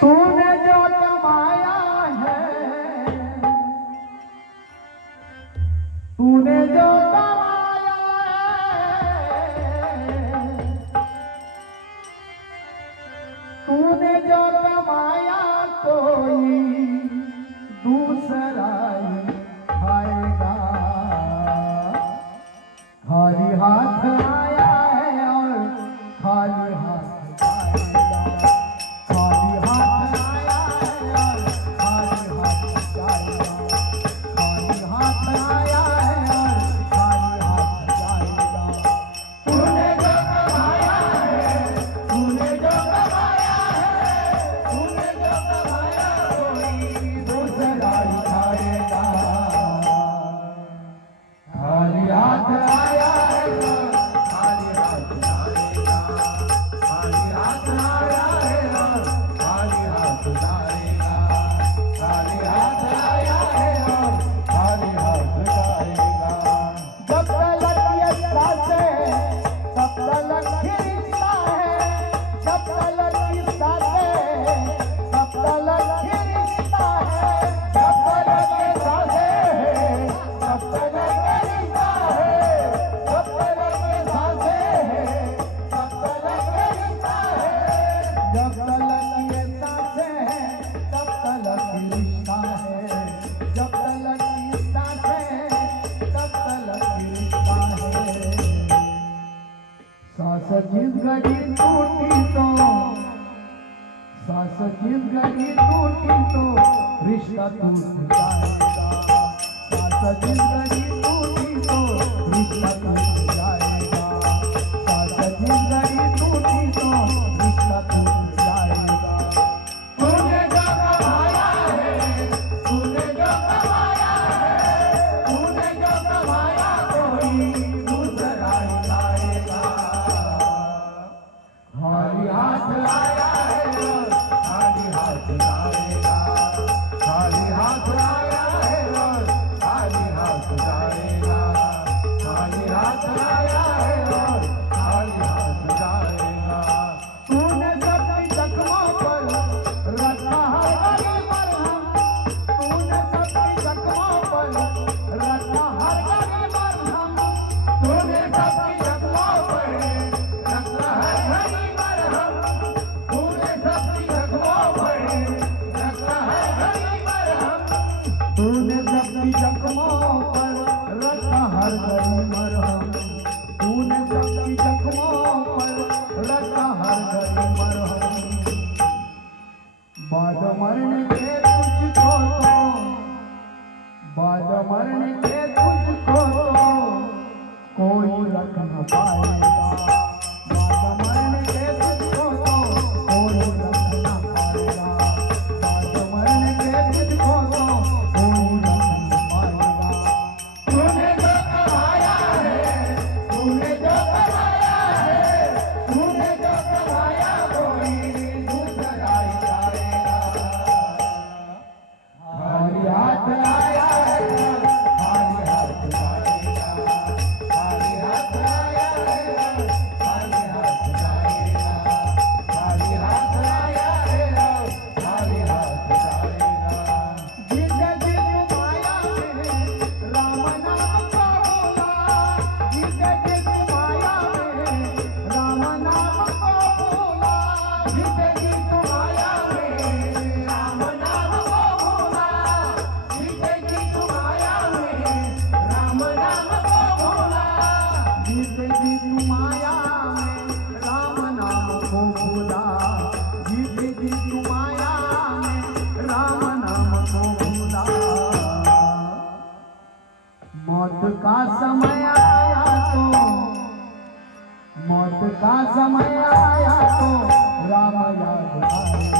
तूने जो कमाया है, तूने जो कमाया है, तूने जो कमाया कोई दूसरा ही खाएगा। खाली हाथ आया है और खाली हाथ जाएगा। खाली हाथ आया है और खाली हाथ जाएगा। खाली हाथ आया है और खाली हाथ जाएगा। तूने जो कमाया है, तूने जो कमाया है, तूने जो कमाया कोई दूसरा ही खाएगा। खाली हाथ आया है और खाली हाथ जाएगा। खाली हाथ आया है और खाली हाथ जाएगा। खाली हाथ आया है और खाली हाथ जाएगा। जब तलक ये सासे तब तलक खिलता है। जब तलक ये सासे तब तलक खिलता है। जब तलक ये सासे तब तलक खिलता है। जब तलक ये सासे तब तलक खिलता है। जब तलक ये सासे तब तलक खिलता है। जब तलक ये सासे तब तलक खिलता है। सांस जिस घड़ी टूटी तो, सांस जिस घड़ी टूटी तो रिश्ता टूट जाएगा। सांस जिस घड़ी टूटी तो रिश्ता टूट जाएगा। सांस जिस घड़ी टूटी तो रिश्ता टूट जाएगा। तूने जो कमाया है, तूने जो कमाया है, तूने जो कमाया कोई दूसरा ही लाएगा। खाली हाथ आया है और खाली हाथ जाएगा। खाली हाथ आया है और खाली हाथ जाएगा। खाली हाथ आया है और खाली हाथ जाएगा। तूने सबकी जख्मों पर रखा हर घड़ी मरहम। तूने सबकी जख्मों पर रखा हर घड़ी मरहम। तूने सबकी जख्मों पर रखा हर घड़ी मरहम। तूने सबकी जख्मों पर रखा हर घड़ी मरहम। तूने सबकी जख्मों पर रखा हर घड़ी मरहम। तूने सबकी जख्मों पर रखा हर घड़ी मरहम। बाद मरने के तुझको तो, बाद मरने के तुझको तो कोई रख न पाएगा। बाद मरने के तुझको तो कोई रख न पाएगा। बाद मरने के तुझको तो कोई रख न पाएगा। तूने जो कमाया है, तूने जो कमाया है, तूने जो कमाया कोई दूसरा ही खाएगा। खाली हाथ आया है और खाली हाथ जाएगा। खाली हाथ आया है और खाली हाथ जाएगा। खाली हाथ आया है और खाली हाथ जाएगा। जिसे जिस माया में राम नाम को बोला, जिसे जिस माया में राम नाम को बोला, जिसे जिस माया में राम नाम को बोला, जिसे जिस माया में राम नाम को बोला, जिसे जिस माया में राम नाम को बोला, जिसे जिस माया में राम नाम को बोला। मौत का समय आया तो, मौत का समय आया तो राम याद आया।